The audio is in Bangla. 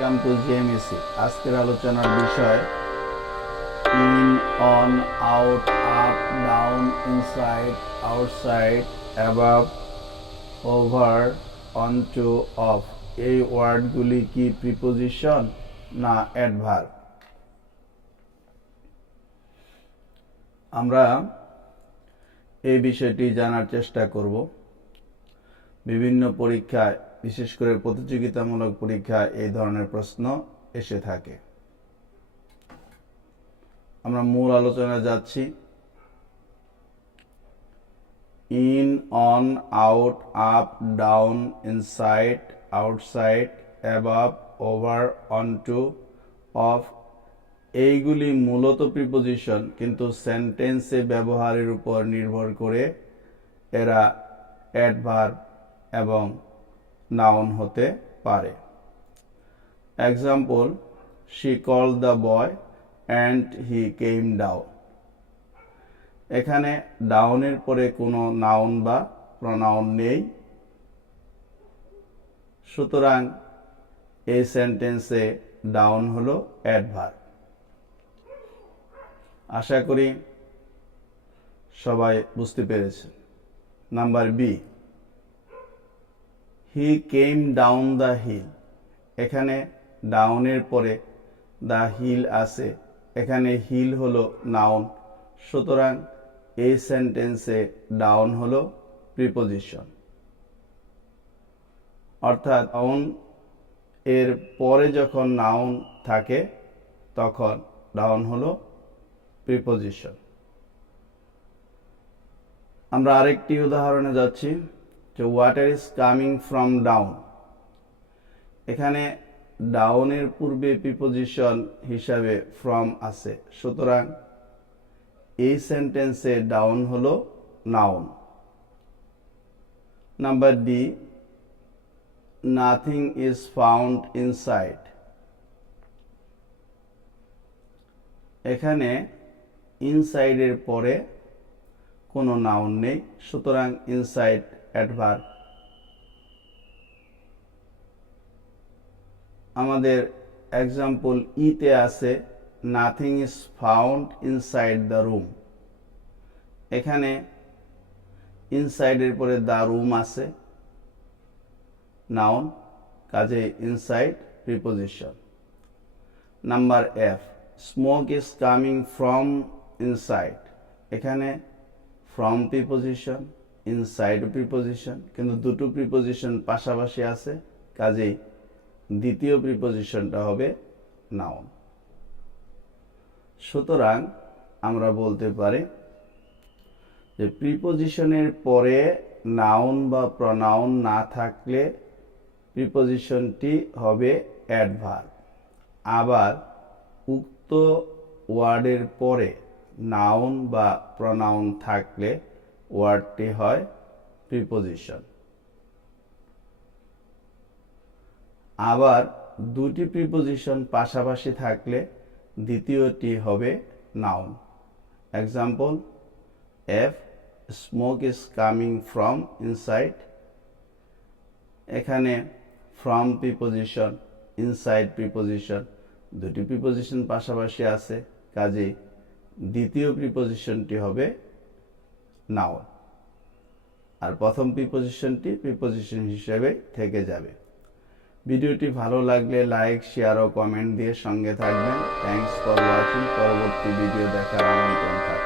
ওয়েলকাম টু জিএমএসি আজকের আলোচনার বিষয় in on out up down inside outside above over on to off এই ওয়ার্ডগুলি কি প্রিপোজিশন না অ্যাডভার্ব আমরা এই বিষয়টি জানার চেষ্টা করব। বিভিন্ন পরীক্ষায় বিশেষ করে প্রতিযোগিতামূলক পরীক্ষা এই ধরনের প্রশ্ন এসে থাকে। আমরা মূল আলোচনায় যাচ্ছি। In, on, out, up, down, inside, outside, above, over, on to, off এইগুলি মূলত প্রিপোজিশন, কিন্তু সেন্টেন্সে ব্যবহারের উপর নির্ভর করে এরা অ্যাডভার্ব এবং নাউন হতে পারে। Example she call the boy and he came down এখানে ডাউনের পরে কোনো নাউন বা প্রনাউন নেই। সুতরাং এই সেন্টেন্সে ডাউন হলো অ্যাডভার আশা করি সবাই বুঝতে পেরেছেন। Number B he came down the hill এখানে ডাউনের পরে দ্য হিল আছে। এখানে হিল হলো নাউন সুতরাং এই সেন্টেন্সে ডাউন হলো প্রিপোজিশন অর্থাৎ ডাউন এর পরে যখন নাউন থাকে, তখন ডাউন হলো প্রিপোজিশন আমরা আরেকটি উদাহরণে যাচ্ছি। যে water is coming from down এখানে ডাউনের পূর্বে প্রিপোজিশন হিসাবে ফ্রম আছে। সুতরাং এই সেন্টেন্সে ডাউন হলো noun number D nothing is found inside এখানে ইনসাইডের পরে কোনো নাউন নেই। সুতরাং ইনসাইড অ্যাডভার্ব আমাদের এক্সাম্পল ইতে আছে nothing is found inside the room এখানে ইনসাইডের পরে দ্য রুম আছে নাউন কাজে inside preposition number F smoke is coming from inside এখানে ফ্রম প্রিপোজিশন ইনসাইড প্রিপোজিশন কিন্তু দুটো প্রিপোজিশন পাশাপাশি আছে, কাজেই দ্বিতীয় প্রিপোজিশনটা হবে নাউন সুতরাং আমরা বলতে পারি যে প্রিপোজিশনের পরে নাউন বা প্রনাউন না থাকলে প্রিপোজিশনটি হবে অ্যাডভার্ব আবার উক্ত ওয়ার্ডের পরে নাউন বা প্রনাউন থাকলে ওয়ার্ডটি হয় প্রিপোজিশন আবার দুটি প্রিপোজিশন পাশাপাশি থাকলে দ্বিতীয়টি হবে noun example F smoke is coming from inside এখানে ফ্রম প্রিপোজিশন ইনসাইড প্রিপোজিশন দুটি প্রিপোজিশন পাশাপাশি আছে, কাজেই দ্বিতীয় প্রিপোজিশনটি হবে নাউন আর প্রথম প্রিপোজিশনটি প্রিপোজিশন হিসেবে থেকে যাবে। ভিডিওটি ভালো লাগলে লাইক শেয়ার ও কমেন্ট দিয়ে সঙ্গে থাকবেন। থ্যাংকস ফর ওয়াচিং পরবর্তী ভিডিও দেখার আমন্ত্রণ থাকবে।